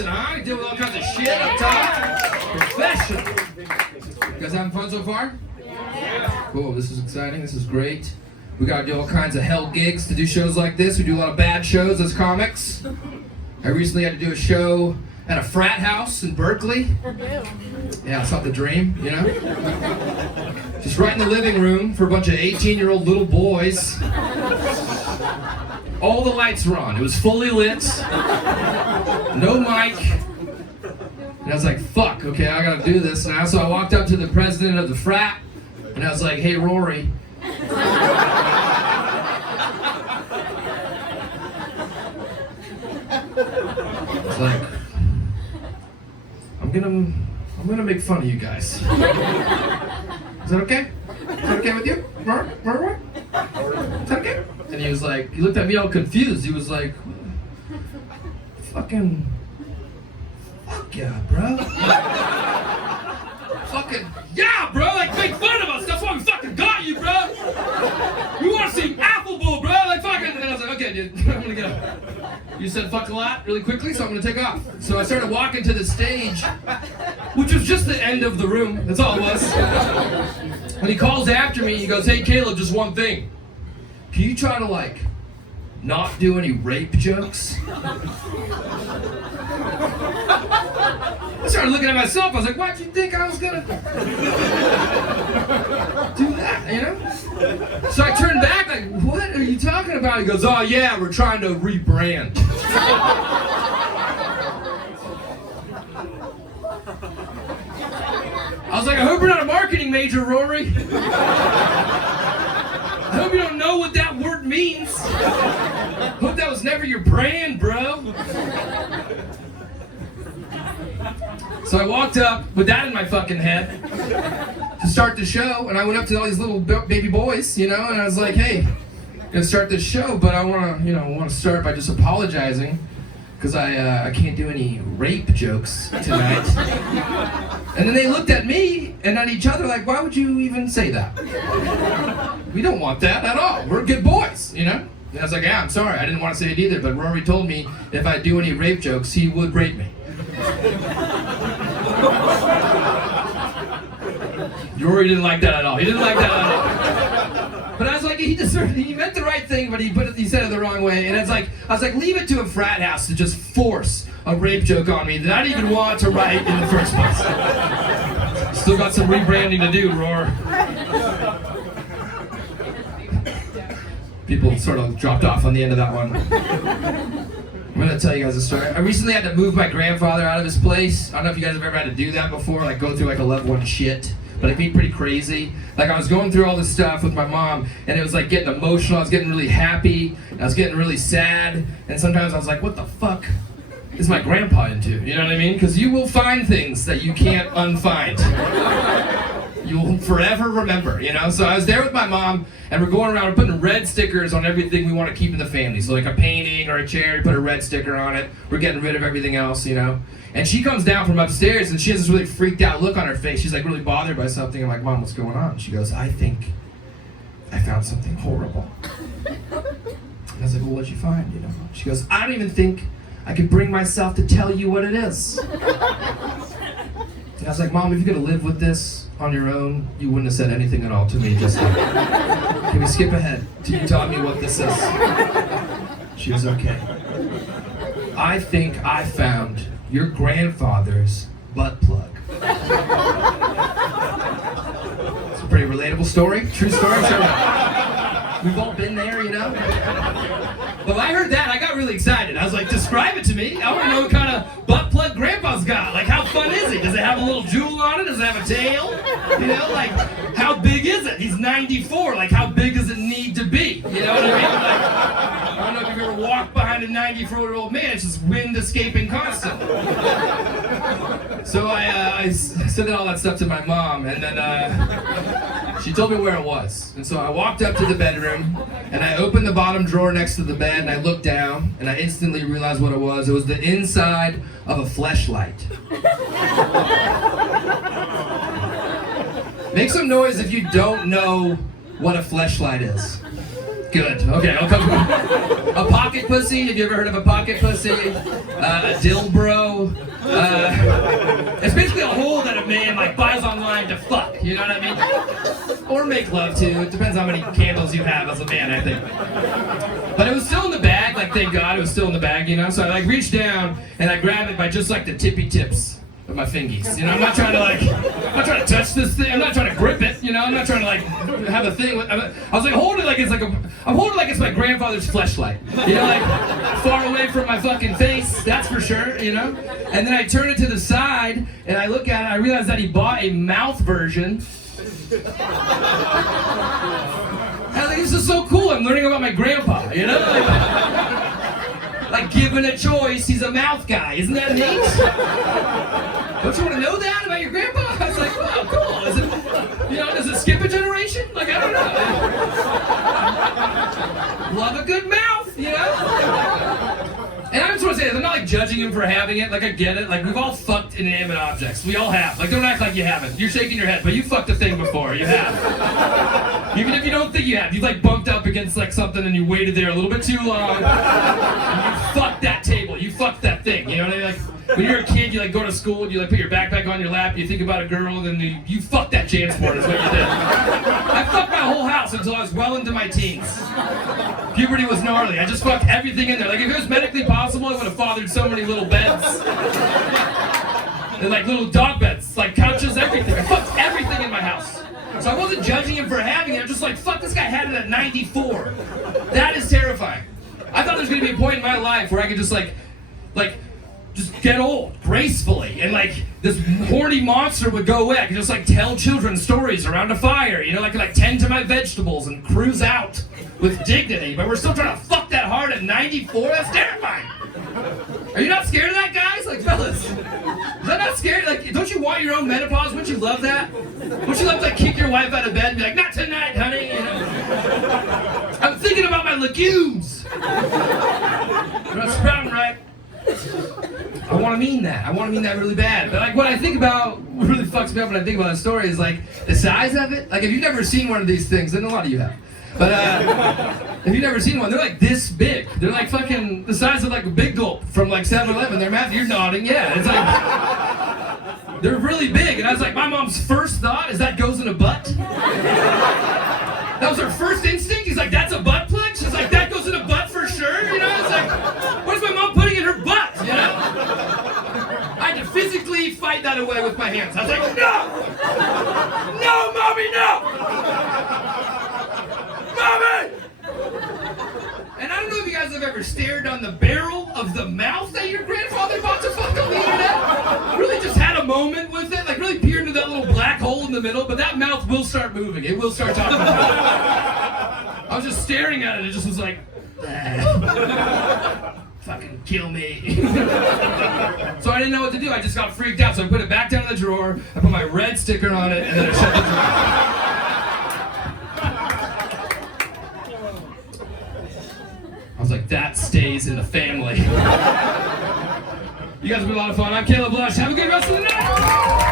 dancing, huh? You deal with all kinds of shit up top. Professional. You guys having fun so far? Yeah. Cool, this is exciting, this is great. We gotta do all kinds of hell gigs to do shows like this. We do a lot of bad shows as comics. I recently had to do a show at a frat house in Berkeley. Yeah, it's not the dream, you know? Just right in the living room for a bunch of 18-year-old little boys. All the lights were on. It was fully lit. No mic. And I was like, fuck, okay, I gotta do this now. So I walked up to the president of the frat, and I was like, hey, Rory. I was like, I'm gonna make fun of you guys. Is that okay? Is that okay with you? Is that okay? And he was like, he looked at me all confused. He was like, fuck yeah, bro. Fucking, yeah, bro, like make fun of us. That's why we fucking got you, bro. We want to see Applebowl, bro. Like fucking, and I was like, okay, dude, I'm gonna get up. You said fuck a lot really quickly, so I'm gonna take off. So I started walking to the stage, which was just the end of the room. That's all it was. And he calls after me, he goes, hey, Caleb, just one thing. Can you try to, like, not do any rape jokes? I started looking at myself. I was like, why'd you think I was gonna do that, you know? So I turned back like, what are you talking about? He goes, oh yeah, we're trying to rebrand. I was like, I hope you're not a marketing major, Rory. I hope you don't know what that word means. I hope that was never your brand, bro. So I walked up with that in my fucking head to start the show, and I went up to all these little baby boys, you know, and I was like, hey, I'm gonna start this show, but I want to start by just apologizing because I can't do any rape jokes tonight. And then they looked at me and at each other like, why would you even say that? We don't want that at all. We're good boys, you know? And I was like, yeah, I'm sorry, I didn't want to say it either, but Rory told me if I do any rape jokes, he would rape me. Rory didn't like that at all. He didn't like that at all. But I was like, he meant the right thing, but he said it the wrong way. And I was like, leave it to a frat house to just force a rape joke on me that I didn't even want to write in the first place. Still got some rebranding to do, Roar. People sort of dropped off on the end of that one. I'm gonna tell you guys a story. I recently had to move my grandfather out of his place. I don't know if you guys have ever had to do that before, like go through like a loved one shit. But it'd be pretty crazy. Like I was going through all this stuff with my mom, and it was like getting emotional. I was getting really happy. I was getting really sad. And sometimes I was like, what the fuck is my grandpa into? You know what I mean? Because you will find things that you can't unfind. You will forever remember, you know? So I was there with my mom, and we're going around, we're putting red stickers on everything we want to keep in the family. So like a painting or a chair, you put a red sticker on it. We're getting rid of everything else, you know? And she comes down from upstairs, and she has this really freaked out look on her face. She's like really bothered by something. I'm like, Mom, what's going on? She goes, I think I found something horrible. And I was like, well, what'd you find, you know? She goes, I don't even think I could bring myself to tell you what it is. And I was like, Mom, if you're gonna live with this on your own, you wouldn't have said anything at all to me just like, can we skip ahead till you tell me what this is? She was okay. I think I found your grandfather's butt plug. It's a pretty relatable story, true story. Sure. We've all been there, you know? But when I heard that, I got really excited. I was like, describe it to me. I want to know what kind of butt plug Grandpa's got. Like, how fun is it? Does it have a little jewel on it? Does it have a tail? You know, like, how big is it? He's 94. Like, how big does it need to be? You know what I mean? Like, I don't know if you've ever walked behind a 94-year-old man. It's just wind escaping constantly. So I said all that stuff to my mom, and then she told me where it was. And so I walked up to the bedroom, and I opened the bottom drawer next to the bed, and I looked down, and I instantly realized what it was. It was the inside of a Fleshlight. Make some noise if you don't know what a Fleshlight is. Good. Okay, I'll come. A pocket pussy. Have you ever heard of a pocket pussy? A dilbro. so, it's basically a hole that a man like buys online to fuck, you know what I mean? Or make love to, it depends how many candles you have as a man, I think. But it was still in the bag, like thank God it was still in the bag, you know? So I like reached down and I grabbed it by just like the tippy tips of my fingies. You know, I'm not trying to touch this thing, I'm not trying to grip it, you know, I'm not trying to like have a thing with, I was like holding it like it's like I'm holding it like it's my grandfather's fleshlight. You know, like far away from my fucking face, that's for sure, you know? And then I turn it to the side and I look at it, I realize that he bought a mouth version. And I was like, this is so cool, I'm learning about my grandpa, you know? Like given a choice, he's a mouth guy, isn't that neat? Don't you want to know that about your grandpa? I was like, wow, cool. Is it, you know, does it skip a generation? Like, I don't know. Love a good mouth, you know? And I just want to say this, I'm not like judging him for having it, like I get it, like we've all fucked inanimate objects, we all have, like don't act like you haven't, you're shaking your head, but you fucked a thing before, you have. Even if you don't think you have, you've like bumped up against like something and you waited there a little bit too long, and you fucked that table, you fucked that thing, you know what I mean? Like, when you're a kid, you like go to school, and you like put your backpack on your lap, you think about a girl, and then you fuck that JanSport is what you did. I fucked my whole house until I was well into my teens. Puberty was gnarly. I just fucked everything in there. Like if it was medically possible, I would have fathered so many little beds. And like little dog beds, like couches, everything. I fucked everything in my house. So I wasn't judging him for having it, I'm just like, fuck, this guy had it at 94. That is terrifying. I thought there was gonna be a point in my life where I could just just get old gracefully, and like this horny monster would go away. I could just like tell children stories around a fire, you know, I could like tend to my vegetables and cruise out with dignity. But we're still trying to fuck that hard at 94. That's terrifying. Are you not scared of that, guys? Like, fellas, is that not scary? Like, don't you want your own menopause? Wouldn't you love that? Wouldn't you love to like kick your wife out of bed and be like, not tonight, honey? You know? I'm thinking about my legumes. They're not sprouting right. I want to mean that. I want to mean that really bad. But like what I think about, what really fucks me up when I think about the story is like the size of it. Like if you've never seen one of these things, then a lot of you have. But if you've never seen one, they're like this big. They're like fucking the size of like a Big Gulp from like 7-Eleven. They're massive. You're nodding. Yeah, it's like they're really big. And I was like, my mom's first thought is that goes in a butt. That was her first instinct. He's like, that's a butt plug? She's like, that goes in a butt for sure. You know, it's like, what is my mom putting in her butt? You know? I had to physically fight that away with my hands. I was like, no! No, mommy, no! Mommy! And I don't know if you guys have ever stared on the barrel of the mouth that your grandfather bought to fuck on the internet. Really just had a moment with it, like really peered into that little black hole in the middle, but that mouth will start moving. It will start talking about it. I was just staring at it, it just was like, fucking kill me. So I didn't know what to do, I just got freaked out. So I put it back down in the drawer, I put my red sticker on it, and then I shut the drawer. I was like, that stays in the family. You guys have been a lot of fun. I'm Caleb Lush. Have a good rest of the night!